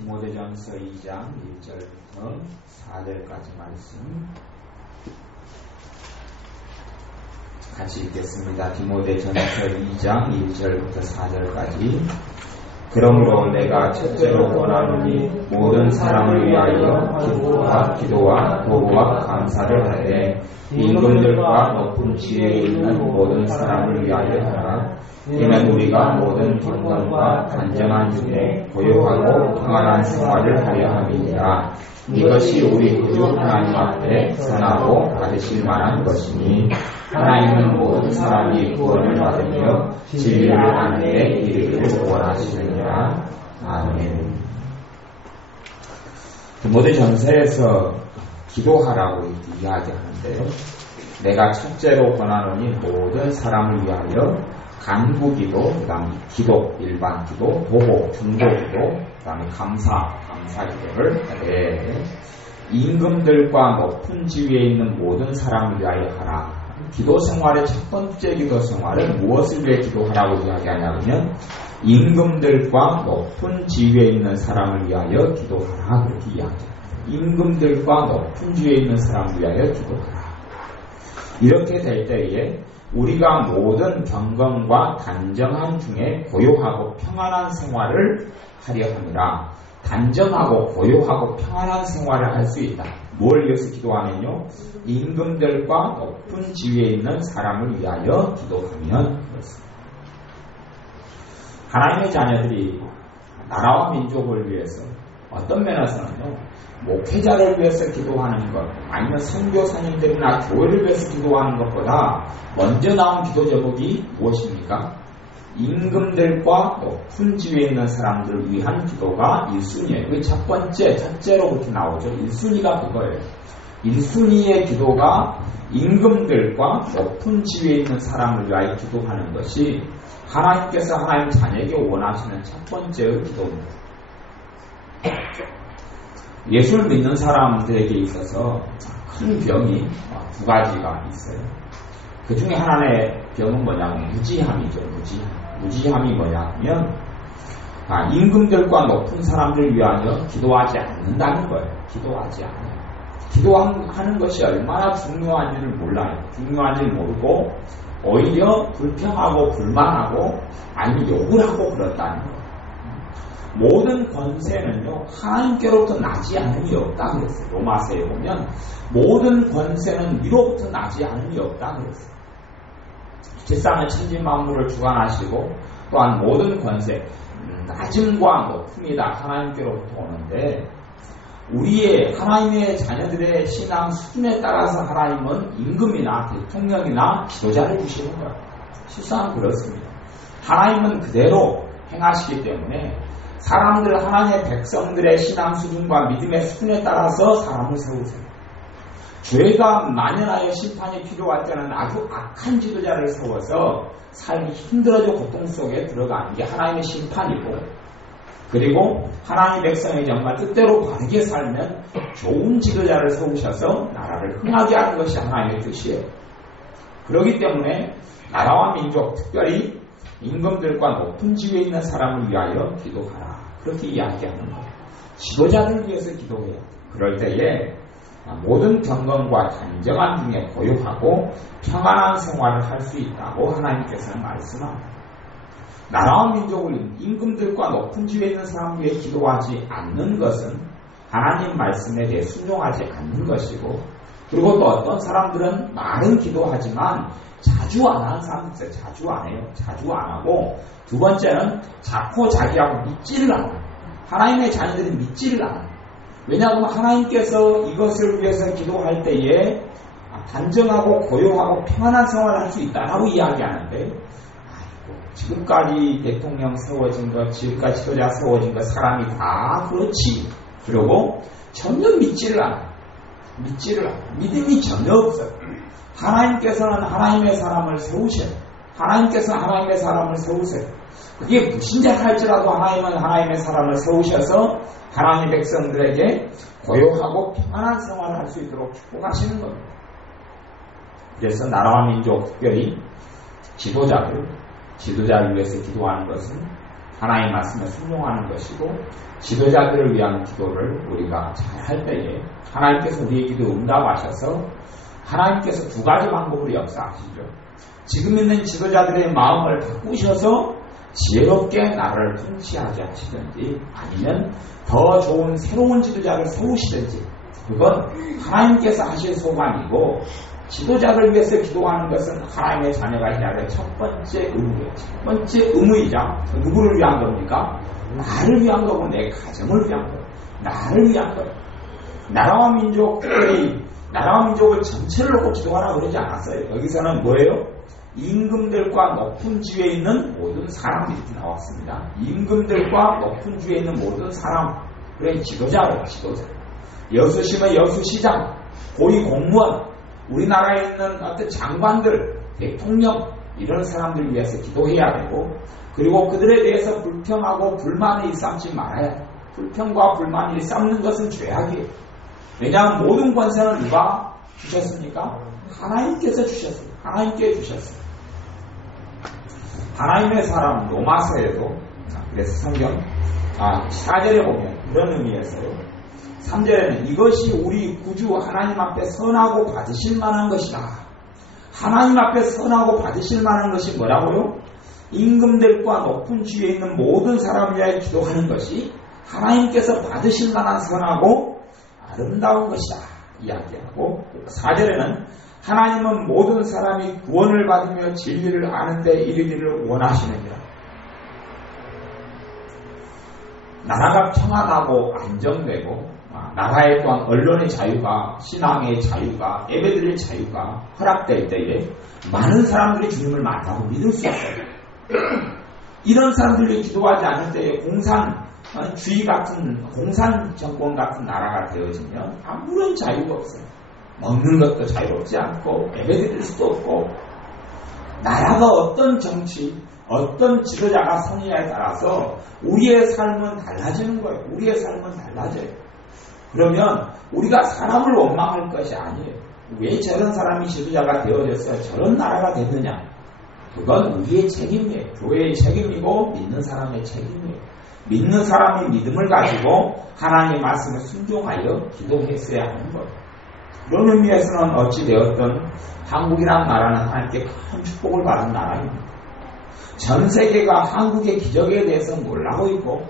디모데전서 2장 1절부터 4절까지 말씀 같이 읽겠습니다. 디모데전서 2장 1절부터 4절까지. 그러므로 내가 첫째로 원하노니 모든 사람을 위하여 기도와 도구와 감사를 하되 임금들과 높은 지혜에 있는 모든 사람을 위하여 하라. 이는 우리가 모든 경건과 단정한 중에 고요하고 평안한 생활을 하려 함이니라. 이것이 우리 구주 하나님 앞에 선하고 받으실 만한 것이니 하나님은 모든 사람이 구원을 받으며 진리를 아는 데 이르기를 원하시느니라. 아멘. 디모데전서에서 기도하라고 이야기하는데요. 내가 첫째로 권하노니 모든 사람을 위하여 간구기도, 그 다음에 기도, 일반 기도, 도보, 중보기도, 그 다음에 감사 기도를 하되 임금들과 높은 지위에 있는 모든 사람을 위하여 하라. 기도 생활의 첫 번째 기도 생활은 무엇을 위해 기도하라고 이야기하냐면 임금들과 높은 지위에 있는 사람을 위하여 기도하라. 그렇게 이야기합니다. 임금들과 높은 지위에 있는 사람을 위하여 기도하라. 이렇게 될 때에 우리가 모든 경건과 단정한 중에 고요하고 평안한 생활을 하려 함이라. 단정하고 고요하고 평안한 생활을 할 수 있다. 뭘 위해서 기도하면요? 임금들과 높은 지위에 있는 사람을 위하여 기도하면 그렇습니다. 하나님의 자녀들이 나라와 민족을 위해서 어떤 면에서는요, 목회자를 위해서 기도하는 것, 아니면 선교사님들이나 교회를 위해서 기도하는 것보다 먼저 나온 기도 제목이 무엇입니까? 임금들과 높은 지위에 있는 사람들을 위한 기도가 1순위예요. 그게 첫 번째, 첫째로 그렇게 나오죠. 1순위가 그거예요. 1순위의 기도가 임금들과 높은 지위에 있는 사람을 위하여 기도하는 것이 하나님께서 하나님 자녀에게 원하시는 첫 번째의 기도입니다. 예수를 믿는 사람들에게 있어서 큰 병이 두 가지가 있어요. 그 중에 하나의 병은 뭐냐면 무지함이죠. 무지함이 뭐냐면 임금들과 높은 사람들을 위하여 기도하지 않는다는 거예요. 기도하지 않아요. 기도하는 것이 얼마나 중요한지를 몰라요. 중요한지를 모르고 오히려 불평하고 불만하고 아니면 욕을 하고 그렇다는 거예요. 모든 권세는요, 하나님께로부터 나지 않음이 없다 그랬어요. 로마서에 보면 모든 권세는 위로부터 나지 않음이 없다 그랬어요. 세상의 천지 만물을 주관하시고 또한 모든 권세, 낮음과 높음이 다 하나님께로부터 오는데 우리의 하나님의 자녀들의 신앙 수준에 따라서 하나님은 임금이나 대통령이나 지도자를 주시는 거예요. 실상은 그렇습니다. 하나님은 그대로 행하시기 때문에 사람들, 하나님의 백성들의 신앙 수준과 믿음의 수준에 따라서 사람을 세우세요. 죄가 만연하여 심판이 필요할 때는 아주 악한 지도자를 세워서 삶이 힘들어져 고통 속에 들어가는 게 하나님의 심판이고, 그리고 하나님의 백성이 정말 뜻대로 바르게 살면 좋은 지도자를 세우셔서 나라를 흥하게 하는 것이 하나님의 뜻이에요. 그렇기 때문에 나라와 민족, 특별히 임금들과 높은 지위에 있는 사람을 위하여 기도하라. 그렇게 이야기하는 거예요. 지도자를 위해서 기도해요. 그럴 때에 모든 경건과 단정한 중에 고요하고 평안한 생활을 할 수 있다고 하나님께서는 말씀합니다. 나라와 민족을 임금들과 높은 지위에 있는 사람을 위해 기도하지 않는 것은 하나님 말씀에 대해 순종하지 않는 것이고, 그리고 또 어떤 사람들은 말은 기도하지만 자주 안 하는 사람도 있어요. 자주 안 해요. 자주 안 하고, 두 번째는 자꾸 자기하고 믿지를 않아요. 하나님의 자녀들이 믿지를 않아요. 왜냐하면 하나님께서 이것을 위해서 기도할 때에 단정하고 고요하고 평안한 생활을 할 수 있다라고 이야기하는데, 지금까지 대통령 세워진 것, 지금까지 지도자 세워진 것, 사람이 다 그렇지. 그리고 전혀 믿지를 않아요. 믿음이 전혀 없어요. 하나님께서는 하나님의 사람을 세우셔요. 하나님께서는 하나님의 사람을 세우세요. 그게 불신자를 할지라도 하나님은 하나님의 사람을 세우셔서 하나님의 백성들에게 고요하고 평안한 생활을 할 수 있도록 축복하시는 겁니다. 그래서 나라와 민족, 특별히 지도자를 위해서 기도하는 것은 하나님 말씀에 순종하는 것이고 지도자들을 위한 기도를 우리가 잘 할 때에 하나님께서 우리의 기도 응답하셔서 하나님께서 두 가지 방법으로 역사하시죠. 지금 있는 지도자들의 마음을 바꾸셔서 지혜롭게 나라를 통치하게 하시든지 아니면 더 좋은 새로운 지도자를 세우시든지 그건 하나님께서 하실 소관이고 지도자를 위해서 기도하는 것은 하나님의 자녀가 해야 될 첫 번째 의무예요. 첫 번째 의무이자 누구를 위한 겁니까? 나를 위한 거고 내 가정을 위한 거고 나를 위한 거예요. 나라와 민족들이 나라와 민족을 전체를 놓고 기도하라 그러지 않았어요. 여기서는 뭐예요? 임금들과 높은 지위에 있는 모든 사람들이 나왔습니다. 임금들과 높은 지위에 있는 모든 사람, 그래 지도자예요. 지도자. 여수시면 여수시장, 고위 공무원, 우리나라에 있는 어떤 장관들, 대통령 이런 사람들 위해서 기도해야 되고 그리고 그들에 대해서 불평하고 불만을 일삼지 말아야 돼요. 불평과 불만을 일삼는 것은 죄악이에요. 왜냐하면 모든 권세는 누가 주셨습니까? 하나님께서 주셨어요. 하나님께 주셨어요. 하나님의 사람 로마서에도 그래서 성경 4절에 보면 그런 의미에서요. 3절에는 이것이 우리 구주 하나님 앞에 선하고 받으실 만한 것이다. 하나님 앞에 선하고 받으실 만한 것이 뭐라고요? 임금들과 높은 지위에 있는 모든 사람을 위하여 기도하는 것이 하나님께서 받으실 만한 선하고 아름다운 것이다. 이야기하고 4절에는 하나님은 모든 사람이 구원을 받으며 진리를 아는 데 이르기를 원하시느니라. 나라가 평안하고 안정되고 나라에 또한 언론의 자유가 신앙의 자유가 예배드릴 자유가 허락될 때에 많은 사람들이 주님을 만나고 믿을 수 있어요. 이런 사람들이 기도하지 않을 때에 공산주의 같은 공산 정권 같은 나라가 되어지면 아무런 자유가 없어요. 먹는 것도 자유롭지 않고 예배드릴 수도 없고 나라가 어떤 정치 어떤 지도자가 성의에 따라서 우리의 삶은 달라지는 거예요. 우리의 삶은 달라져요. 그러면 우리가 사람을 원망할 것이 아니에요. 왜 저런 사람이 지도자가 되어졌어요? 저런 나라가 됐느냐? 그건 우리의 책임이에요. 교회의 책임이고 믿는 사람의 책임이에요. 믿는 사람이 믿음을 가지고 하나님의 말씀에 순종하여 기도했어야 하는 거예요. 그런 의미에서는 어찌되었든 한국이라는 나라는 하나님께 큰 축복을 받은 나라입니다. 전 세계가 한국의 기적에 대해서 놀라고 있고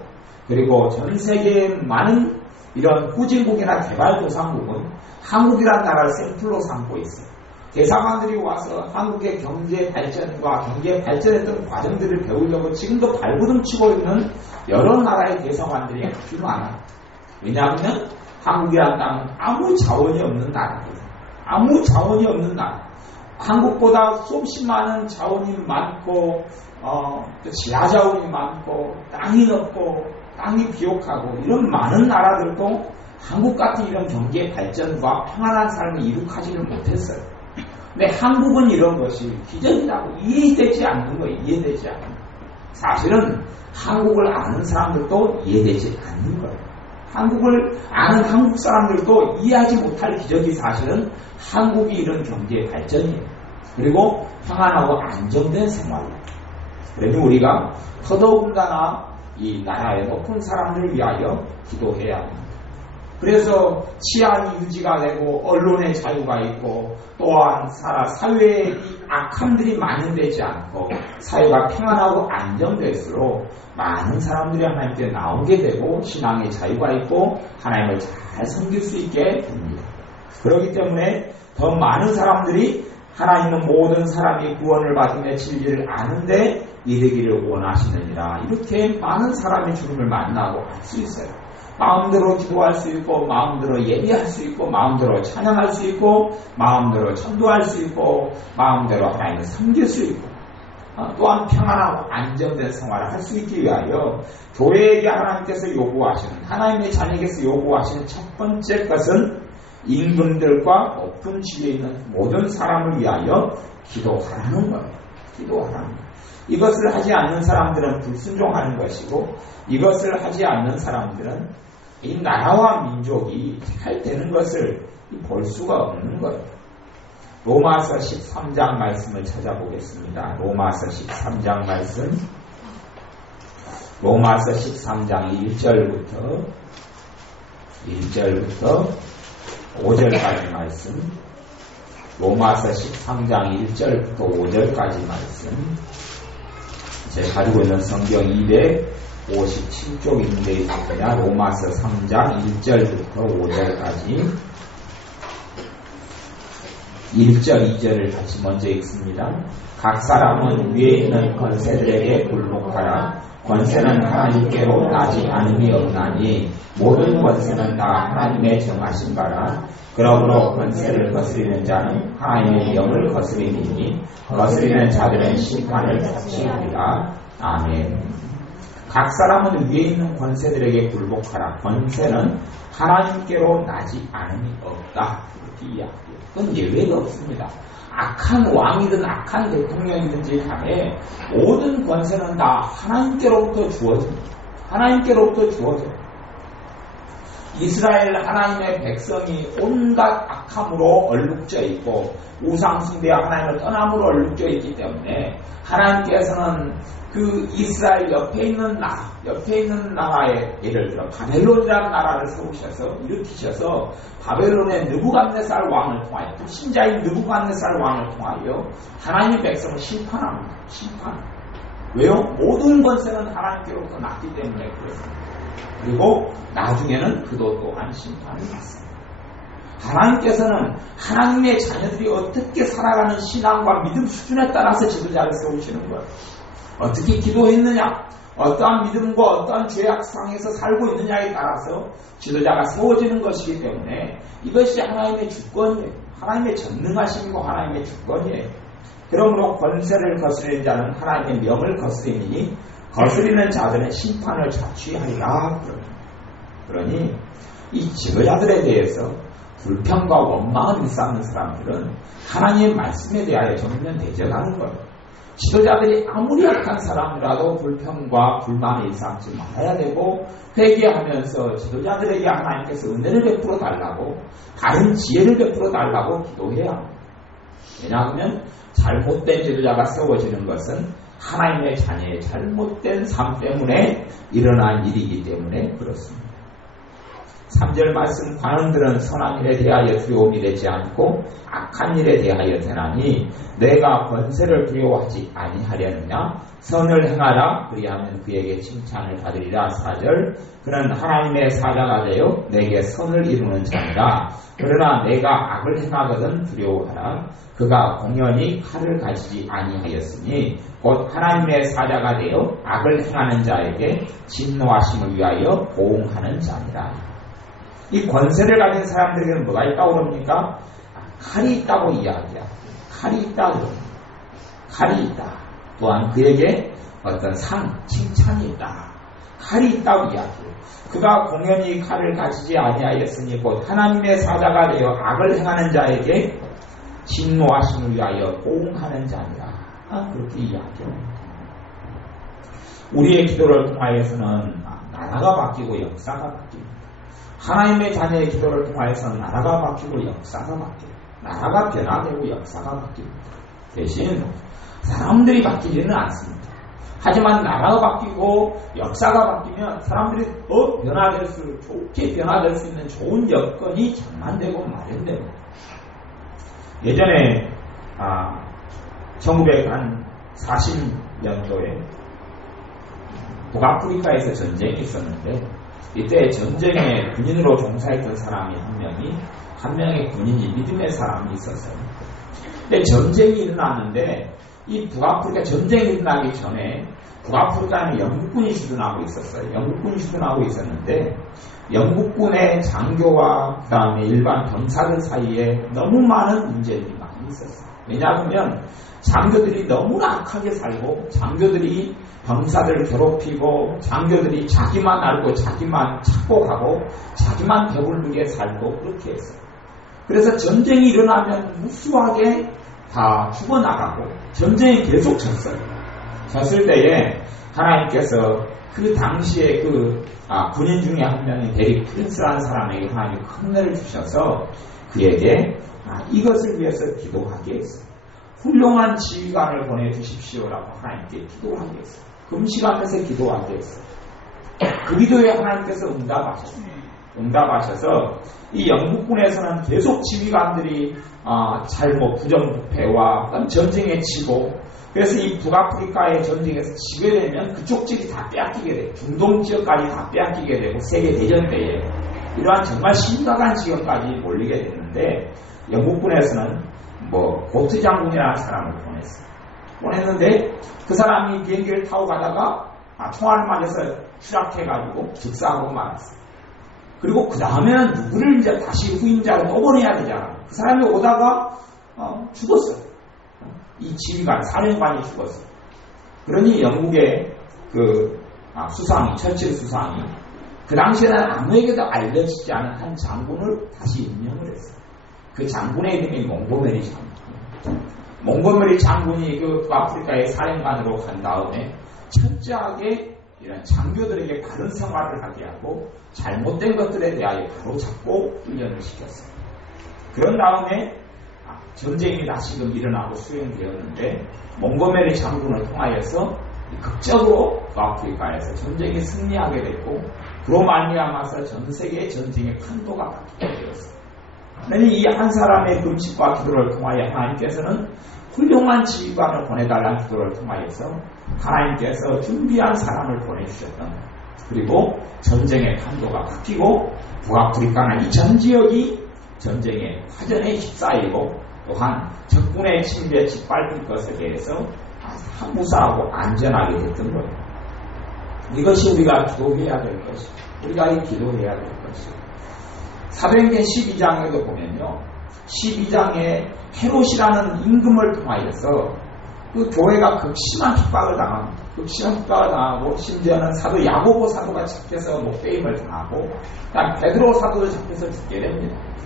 그리고 전 세계의 많은 이런 후진국이나 개발도상국은 한국이라는 나라를 샘플로 삼고 있어요. 대사관들이 와서 한국의 경제 발전과 경제 발전했던 과정들을 배우려고 지금도 발버둥치고 있는 여러 나라의 대사관들이 아주 많아요. 왜냐하면 한국이라는 땅은 아무 자원이 없는 나라예요. 아무 자원이 없는 나라. 한국보다 수없이 많은 자원이 많고 또 지하 자원이 많고 땅이 넓고 땅이 비옥하고 이런 많은 나라들도 한국 같은 이런 경제 발전과 평안한 삶을 이룩하지를 못했어요. 근데 한국은 이런 것이 기적이라고 이해되지 않는 거예요. 이해되지 않는 거예요. 사실은 한국을 아는 사람들도 이해되지 않는 거예요. 한국을 아는 한국 사람들도 이해하지 못할 기적이 사실은 한국이 이런 경제 발전이에요. 그리고 평안하고 안정된 생활이에요. 그러니 우리가 더더군다나 이 나라의 높은 사람들을 위하여 기도해야 합니다. 그래서 치안이 유지가 되고 언론의 자유가 있고 또한 사회에 악함들이 만연되지 않고 사회가 평안하고 안정될수록 많은 사람들이 하나님께 나오게 되고 신앙의 자유가 있고 하나님을 잘 섬길 수 있게 됩니다. 그렇기 때문에 더 많은 사람들이 하나님은 모든 사람이 구원을 받으며 진리를 아는데 이르기를 원하시느니라. 이렇게 많은 사람이 주님을 만나고 할 수 있어요. 마음대로 기도할 수 있고 마음대로 예배할 수 있고 마음대로 찬양할 수 있고 마음대로 전도할 수 있고 마음대로 하나님을 섬길 수 있고 또한 평안하고 안정된 생활을 할 수 있기 위하여 교회에게 하나님께서 요구하시는 하나님의 자녀에게서 요구하시는 첫 번째 것은 임금들과 높은 지위에 있는 모든 사람을 위하여 기도하라는 거예요. 기도하라는 거예요. 이것을 하지 않는 사람들은 불순종하는 것이고 이것을 하지 않는 사람들은 이 나라와 민족이 잘 되는 것을 볼 수가 없는 거예요. 로마서 13장 말씀을 찾아보겠습니다. 로마서 13장 말씀 로마서 13장 1절부터 5절까지 말씀, 로마서 13장 1절부터 5절까지 말씀, 제가 가지고 있는 성경 257쪽인데 있습니다. 로마서 3장 1절부터 5절까지 1절, 2절을 같이 먼저 읽습니다. 각 사람은 위에 있는 권세들에게 굴복하라. 권세는 하나님께로 나지 않음이 없나니 모든 권세는 다 하나님의 정하신 바라. 그러므로 권세를 거스리는 자는 하나님의 영을 거스리니 거스리는 자들은 심판을 자취하리라. 아멘. 각 사람은 위에 있는 권세들에게 굴복하라. 권세는 하나님께로 나지 않음이 없다. 이렇게 이야기해요. 그건 예외가 없습니다. 악한 왕이든 악한 대통령이든지 간에 모든 권세는 다 하나님께로부터 주어집니다. 하나님께로부터 주어져요. 이스라엘 하나님의 백성이 온갖 악함으로 얼룩져 있고 우상숭배와 하나님을 떠남으로 얼룩져 있기 때문에 하나님께서는 그 이스라엘 옆에 있는 나라에 예를 들어 바벨론이라는 나라를 세우셔서 일으키셔서 바벨론의 느부갓네살 왕을 통하여 불신자인 느부갓네살 왕을 통하여 하나님의 백성을 심판합니다. 심판. 왜요? 모든 권세는 하나님께로부터 났기 때문에 그렇습니다. 그리고 나중에는 그도 또한 심판을 받습니다. 하나님께서는 하나님의 자녀들이 어떻게 살아가는 신앙과 믿음 수준에 따라서 지도자를 세우시는 거예요. 어떻게 기도했느냐, 어떠한 믿음과 어떠한 죄악 상에서 살고 있느냐에 따라서 지도자가 세워지는 것이기 때문에 이것이 하나님의 주권이에요. 하나님의 전능하심이고 하나님의 주권이에요. 그러므로 권세를 거스리는 자는 하나님의 명을 거스리니 거스리는 자들은 심판을 자취하리라. 그러니 이 지도자들에 대해서 불평과 원망을 일삼는 사람들은 하나님의 말씀에 대하여 전면 대적하는 거예요. 지도자들이 아무리 악한 사람이라도 불평과 불만을 일삼지 말아야 되고 회개하면서 지도자들에게 하나님께서 은혜를 베풀어 달라고 다른 지혜를 베풀어 달라고 기도해야 합니다. 왜냐하면 잘못된 지도자가 세워지는 것은 하나님의 자녀의 잘못된 삶 때문에 일어난 일이기 때문에 그렇습니다. 3절 말씀, 관원들은 선한 일에 대하여 두려움이 되지 않고 악한 일에 대하여 되나니 내가 권세를 두려워하지 아니하려느냐. 선을 행하라. 그리하면 그에게 칭찬을 받으리라. 4절, 그는 하나님의 사자가 되어 내게 선을 이루는 자니라. 그러나 내가 악을 행하거든 두려워하라. 그가 공연히 칼을 가지지 아니하였으니 곧 하나님의 사자가 되어 악을 행하는 자에게 진노하심을 위하여 보응하는 자니라. 이 권세를 가진 사람들에게는 뭐가 있다고 그럽니까? 칼이 있다고 이야기합니다. 칼이 있다고 그럽니다. 칼이 있다. 또한 그에게 어떤 칭찬이 있다. 칼이 있다고 이야기해요. 그가 공연히 칼을 가지지 아니하였으니 곧 하나님의 사자가 되어 악을 행하는 자에게 진노하심을 위하여 보응하는 자니라. 그렇게 이야기합니다. 우리의 기도를 통하여서는 나라가 바뀌고 역사가 바뀝니다. 하나님의 자녀의 기도를 통하여서는 나라가 바뀌고 역사가 바뀌어요. 나라가 변화되고 역사가 바뀝니다. 대신 사람들이 바뀌지는 않습니다. 하지만 나라가 바뀌고 역사가 바뀌면 사람들이 더 좋게 변화될 수 있는 좋은 여건이 장만되고 마련됩니다. 예전에 1940년도에 북아프리카에서 전쟁이 있었는데 이때 전쟁에 군인으로 종사했던 사람이 한 명의 군인이 믿음의 사람이 있었어요. 근데 전쟁이 일어났는데 이 북아프리카 전쟁이 일어나기 전에 북아프리카에는 영국군이 주둔하고 있었어요. 영국군이 주둔하고 있었는데 영국군의 장교와 그 다음에 일반 병사들 사이에 너무 많은 문제들이 많이 있었어요. 왜냐하면 장교들이 너무나 악하게 살고 장교들이 병사들을 괴롭히고 장교들이 자기만 알고 자기만 착복하고 자기만 배부르게 살고 그렇게 했어요. 그래서 전쟁이 일어나면 무수하게 다 죽어나가고 전쟁이 계속 졌어요. 졌을 때에 하나님께서 그 당시에 군인 중에 한 명이 데릭 프린스라는 사람에게 하나님이 큰 은혜를 주셔서 그에게 이것을 위해서 기도하게 했어요. 훌륭한 지휘관을 보내주십시오라고 하나님께 기도하게 했어요. 금식하면서 기도하게 했어요. 그 기도에 하나님께서 응답하셔서 이 영국군에서는 계속 지휘관들이 잘못 부정부패와 전쟁에 치고, 그래서 이 북아프리카의 전쟁에서 지게 되면 그쪽 지역이 다 빼앗기게 돼요. 중동 지역까지 다 빼앗기게 되고, 세계대전 때에 이러한 정말 심각한 지역까지 몰리게 되는데, 영국군에서는 고트 장군이라는 사람을 보냈는데 그 사람이 비행기를 타고 가다가 총알을 맞아서 추락해가지고 즉사하고 말았어요. 그리고 그 다음에는 누구를 이제 다시 후임자로 또 보내야 되잖아요. 그 사람이 오다가 죽었어요. 이 지휘관, 사령관이 죽었어요. 그러니 영국의 수상이, 처칠 수상이 그 당시에는 아무에게도 알려지지 않은 한 장군을 다시 임명을 했어요. 그 장군의 이름이 몽고메리 장군. 몽고메리 장군이 그 북아프리카의 사령관으로 간 다음에 철저하게 이런 장교들에게 바른 생활을 하게 하고 잘못된 것들에 대하여 바로잡고 훈련을 시켰어요. 그런 다음에 전쟁이 다시금 일어나고 수행되었는데, 몽고메리 장군을 통하여서 극적으로 북아프리카에서 전쟁이 승리하게 됐고, 그로 말미암아서 전 세계 전쟁의 판도가 바뀌게 되었어요. 그러니 이 한 사람의 금식과 기도를 통하여 하나님께서는 훌륭한 지휘관을 보내달라는 기도를 통하여서 하나님께서 준비한 사람을 보내주셨던, 그리고 전쟁의 판도가 바뀌고 북아프리카는 이 전 지역이 전쟁의 화전에 휩싸이고 또한 적군의 침대에 짓밟힐 것에 대해서 무사하고 안전하게 됐던 거예요. 이것이 우리가 기도해야 될 것이고, 우리가 기도해야 될 것이고, 사도행전 12장에도 보면요, 12장에 헤롯이라는 임금을 통하여서 그 교회가 극심한 핍박을 당하고, 심지어는 사도 야고보 사도가 잡혀서 목베임을 당하고, 베드로 사도도 잡혀서 죽게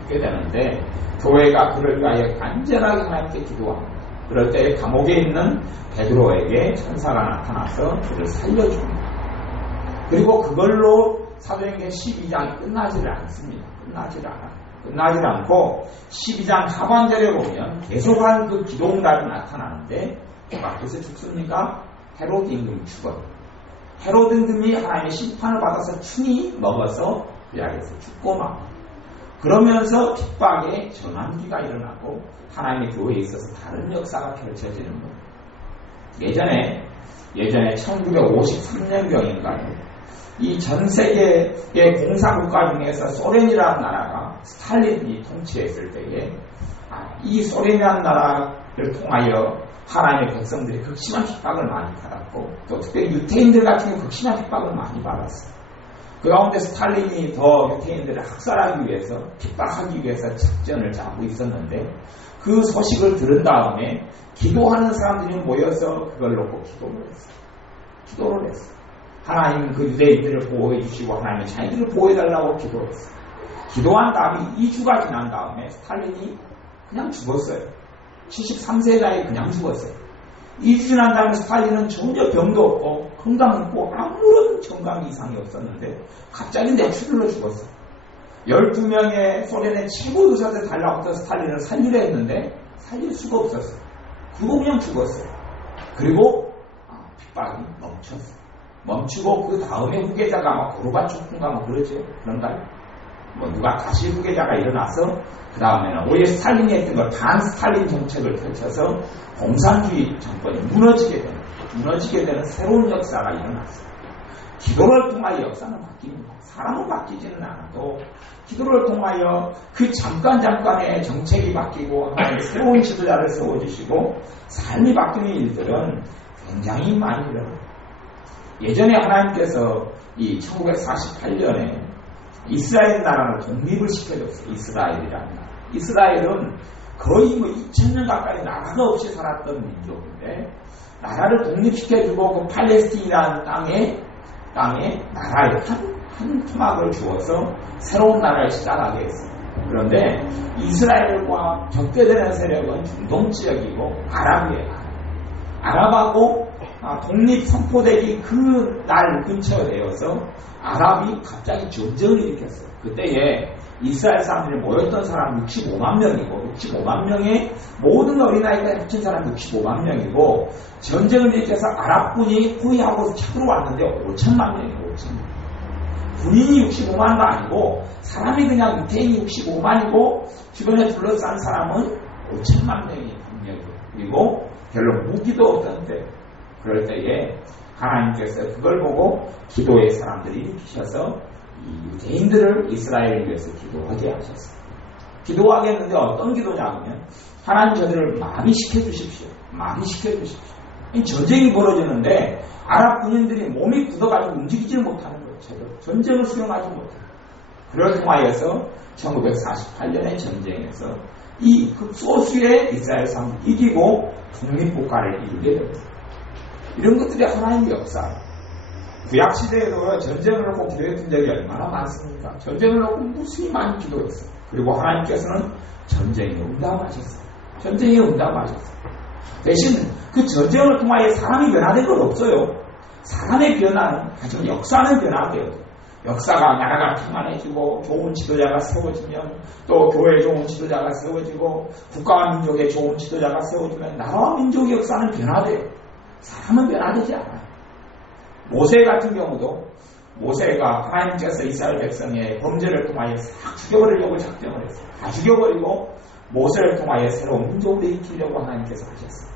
되는데, 교회가 그를 위하여 간절하게 하나님께 기도합니다. 그럴 때 감옥에 있는 베드로에게 천사가 나타나서 그를 살려줍니다. 그리고 그걸로 사도행전 12장이 끝나지를 않습니다. 끝나질 않고 12장 하반절에 보면 계속한 그 기도응답이 나타나는데, 누가 그래서 죽습니까? 헤롯 임금이 죽어요. 헤롯 임금이 하나님의 심판을 받아서 충이 먹어서 그 자리에서 죽고 막, 그러면서 핍박의 전환기가 일어나고 하나님의 교회에 있어서 다른 역사가 펼쳐지는 거예요. 예전에 1953년경인가요? 이 전 세계의 공산국가 중에서 소련이라는 나라가 스탈린이 통치했을 때에 이 소련이라는 나라를 통하여 하나님의 백성들이 극심한 핍박을 많이 받았고, 또 특별히 유태인들 같은 경우 극심한 핍박을 많이 받았어요. 그 가운데 스탈린이 더 유태인들을 학살하기 위해서, 핍박하기 위해서 작전을 짜고 있었는데, 그 소식을 들은 다음에 기도하는 사람들이 모여서 그걸 놓고 기도를 했어요. 하나님은 그 유대인들을 보호해 주시고 하나님은 자기들을 보호해달라고 기도했어요. 기도한 다음에 2주가 지난 다음에 스탈린이 그냥 죽었어요. 73세 나이에 그냥 죽었어요. 2주 지난 다음에 스탈린은 전혀 병도 없고 건강했고 아무런 건강 이상이 없었는데 갑자기 뇌출혈로 죽었어요. 12명의 소련의 최고 의사들 달라붙어 스탈린을 살리려 했는데 살릴 수가 없었어요. 그거 그냥 죽었어요. 그리고 핍박이 멈추고 그 다음에 후계자가 고르바초프인가 그러죠. 그런가요? 누가 다시 후계자가 일어나서 그 다음에는 오히려 스탈린이 했던 걸 반스탈린 정책을 펼쳐서 공산주의 정권이 무너지게 되는 새로운 역사가 일어났어요. 기도를 통하여 역사는 바뀝니다. 사람은 바뀌지는 않아도 기도를 통하여 그 잠깐의 정책이 바뀌고 하나님의 새로운 지도자를 세워주시고 삶이 바뀌는 일들은 굉장히 많이 일어나요. 예전에 하나님께서 이 1948년에 이스라엘 나라를 독립을 시켜줬어요. 이스라엘이라는 나라. 이스라엘은 거의 2000년 가까이 나라가 없이 살았던 민족인데, 나라를 독립시켜주고 그 팔레스틴이라는 땅에 나라의 한 토막을 주어서 새로운 나라를 시작하게 했어요. 그런데 이스라엘과 적대되는 세력은 중동 지역이고 아랍이에요. 아랍하고 독립 선포되기 그 날 근처에 되어서 아랍이 갑자기 전쟁을 일으켰어요. 그때에 이스라엘 사람들이 모였던 사람 65만 명이고 65만 명의 모든 어린아이가 합친 사람 65만 명이고 전쟁을 일으켜서 아랍군이 포위하고 쳐들어왔는데 5천만 명이고 5천만 군인이 65만도 아니고 사람이 그냥 유태인이 65만이고 주변에 둘러싼 사람은 5천만 명이 분명해요. 그리고 별로 무기도 없던데 그럴 때에 하나님께서 그걸 보고 기도의 사람들이 일으키셔서 유대인들을 이스라엘을 위해서 기도하게 하셨어요. 기도하게 했는데 어떤 기도냐면 하나님 저들을 마비시켜 주십시오. 마비시켜 주십시오. 전쟁이 벌어지는데 아랍 군인들이 몸이 굳어가지고 움직이지 못하는 거예요. 제대로 전쟁을 수행하지 못해요. 그걸 통하여서 1948년의 전쟁에서 이 극소수의 이스라엘 사람을 이기고 독립국가를 이루게 됩니다. 이런 것들이 하나님의 역사예요. 구약시대에도 전쟁을 놓고 기도했던 적이 얼마나 많습니까? 전쟁을 놓고 무수히 많이 기도했어요. 그리고 하나님께서는 전쟁에 응답하셨어요. 전쟁에 응답하셨어요. 대신 그 전쟁을 통하여 사람이 변화된 건 없어요. 사람의 변화는 하지만 역사는 변화돼요. 역사가 나라가 평안해지고 좋은 지도자가 세워지면 또 교회에 좋은 지도자가 세워지고 국가와 민족에 좋은 지도자가 세워지면 나라와 민족의 역사는 변화돼요. 사람은 변화되지 않아요. 모세 같은 경우도 모세가 하나님께서 이스라엘 백성의 범죄를 통하여 싹 죽여버리려고 작정을 했어요. 다 죽여버리고 모세를 통하여 새로운 민족을 일으키려고 하나님께서 하셨어요.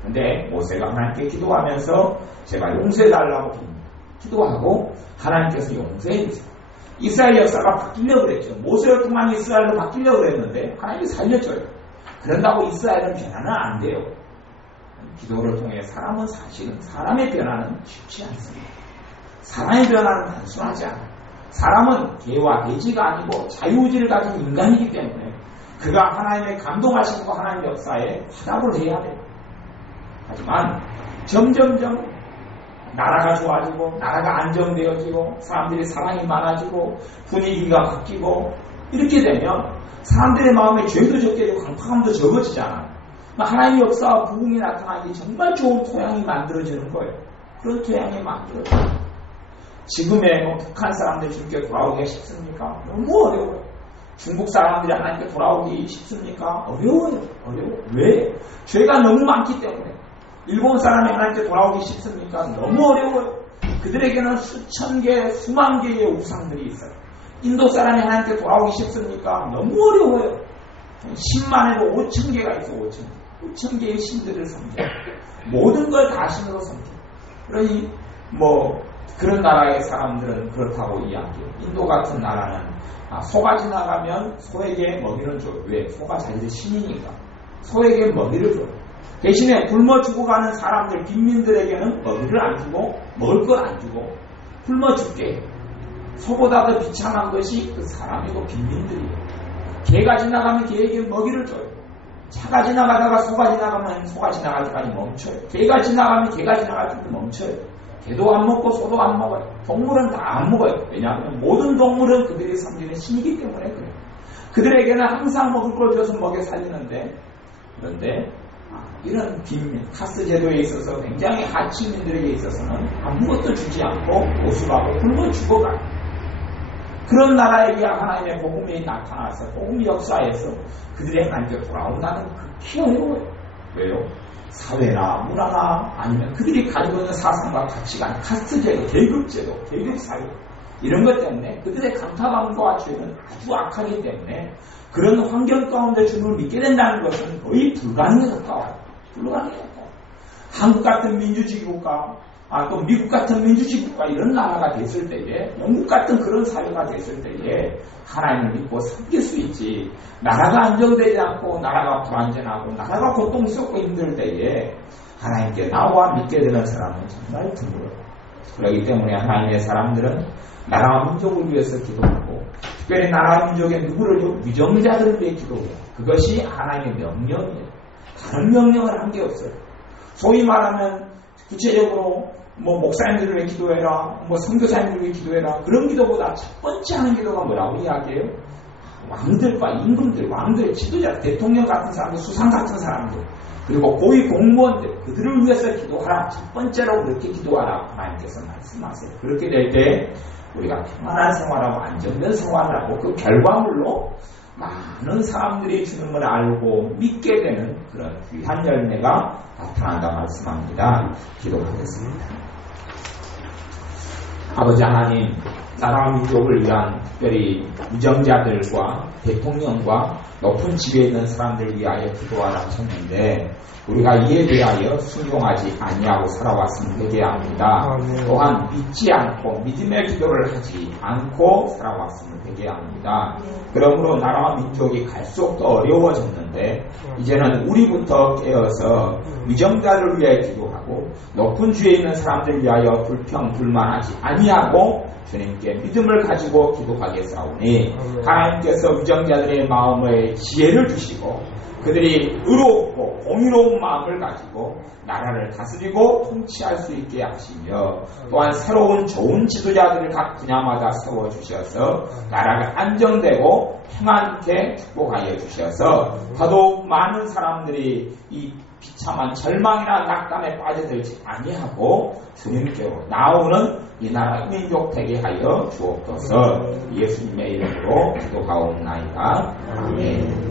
그런데 모세가 하나님께 기도하면서 제가 용서해달라고 기도하고 하나님께서 용서해주세요. 이스라엘 역사가 바뀌려고 그랬죠. 모세를 통한 이스라엘로 바뀌려고 그랬는데 하나님이 살려줘요. 그런다고 이스라엘은 변화는 안 돼요. 기도를 통해 사람은 사실은 사람의 변화는 쉽지 않습니다. 사람의 변화는 단순하지 않아요. 사람은 개와 돼지가 아니고 자유의지를 가진 인간이기 때문에 그가 하나님의 감동하심과 하나님의 역사에 화답을 해야 돼요. 하지만 점점점 나라가 좋아지고 나라가 안정되어지고 사람들이 사랑이 많아지고 분위기가 바뀌고 이렇게 되면 사람들의 마음에 죄도 적게 되고 강팍함도 적어지잖아요. 하나님의 역사와 부흥이 나타나기 정말 좋은 토양이 만들어지는 거예요. 그런 토양이 만들어져요. 지금의 북한 사람들이 주님께 돌아오기가 쉽습니까? 너무 어려워요. 중국 사람들이 하나님께 돌아오기 쉽습니까? 어려워요. 왜? 죄가 너무 많기 때문에. 일본 사람이 하나님께 돌아오기 쉽습니까? 너무 어려워요. 그들에게는 수천 개, 수만 개의 우상들이 있어요. 인도 사람이 하나님께 돌아오기 쉽습니까? 너무 어려워요. 10만에도 5천 개가 있어. 5천 개의 신들을 섬겨요. 모든 걸 다 신으로 섬겨요. 그러니 그런 나라의 사람들은 그렇다고 이야기해요. 인도 같은 나라는 소가 지나가면 소에게 먹이를 줘요. 왜? 소가 자기들 신이니까. 소에게 먹이를 줘요. 대신에 굶어 죽어가는 사람들, 빈민들에게는 먹이를 안 주고 먹을 걸 안 주고 굶어 죽게 해요. 소보다 더 비참한 것이 그 사람이고 빈민들이에요. 개가 지나가면 개에게 먹이를 줘요. 차가 지나가다가 소가 지나가면 소가 지나갈 때까지 멈춰요. 개가 지나가면 개가 지나갈 때까지 멈춰요. 개도 안 먹고 소도 안 먹어요. 동물은 다 안 먹어요. 왜냐하면 모든 동물은 그들이 섬기는 신이기 때문에 그래요. 그들에게는 항상 먹을 걸 줘서 먹여 살리는데 그런데 이런 빈민, 카스트 제도에 있어서 굉장히 하층민들에게 있어서는 아무것도 주지 않고 오수하고 굶어 죽어가요. 그런 나라에게 하나님의 복음이 나타나서 복음 역사에서 그들의 하나님께 돌아온다는 극히 어려워요. 왜요? 사회나 문화나 아니면 그들이 가지고 있는 사상과 가치관, 카스트 제도, 계급 제도, 계급 사회 이런 것 때문에 그들의 강타감과 죄는 아주 악하기 때문에 그런 환경 가운데 주님을 믿게 된다는 것은 거의 불가능해졌다. 불가능해졌다. 한국 같은 민주주의 국가, 또 미국 같은 민주주의 국가 이런 나라가 됐을 때에 영국 같은 그런 사회가 됐을 때에 하나님을 믿고 섬길 수 있지. 나라가 안정되지 않고 나라가 불안전하고 나라가 고통스럽고 힘들 때에 하나님께 나와 믿게 되는 사람은 정말 드물어요. 그렇기 때문에 하나님의 사람들은 나라와 민족을 위해서 기도하고 특별히 나라와 민족의 누구를 위정자들을 위해 기도해요. 그것이 하나님의 명령이에요. 다른 명령을 한 게 없어요. 소위 말하면 구체적으로 목사님들을 위해 기도해라, 선교사님들을 위해 기도해라 그런 기도보다 첫 번째 하는 기도가 뭐라고 이야기해요? 왕들과 임금들, 왕들, 지도자, 대통령 같은 사람들, 수상 같은 사람들 그리고 고위 공무원들 그들을 위해서 기도하라. 첫 번째로 그렇게 기도하라 하나님께서 말씀하세요. 그렇게 될 때 우리가 평안한 생활하고 안정된 생활을 하고 그 결과물로 많은 사람들이 주님을 알고 믿게 되는 그런 귀한 열매가 나타난다 말씀합니다. 기도하겠습니다. 아버지 하나님, 나라와 민족을 위한 특별히 유정자들과 대통령과 높은 지위에 있는 사람들을 위하여 기도하라 하셨는데 우리가 이에 대하여 순종하지 아니하고 살아왔으면 되게 합니다. 또한 믿지 않고 믿음의 기도를 하지 않고 살아왔으면 되게 합니다. 그러므로 나라와 민족이 갈수록 더 어려워졌는데 이제는 우리부터 깨어서 위정자를 위해 기도하고 높은 지위에 있는 사람들을 위하여 불평불만하지 아니하고 주님께 믿음을 가지고 기도하겠사오니 하나님께서 위정자들의 마음에 지혜를 주시고 그들이 의롭고 공의로운 마음을 가지고 나라를 다스리고 통치할 수 있게 하시며 또한 새로운 좋은 지도자들을 각 분야마다 세워주셔서 나라가 안정되고 평안케 축복하여 주셔서 더더욱 많은 사람들이 이 비참한 절망이나 낙담에 빠져들지 아니하고 주님께로 나오는 이 나라 민족 되게 하여 주옵소서. 예수님의 이름으로 기도하옵나이다. 아멘.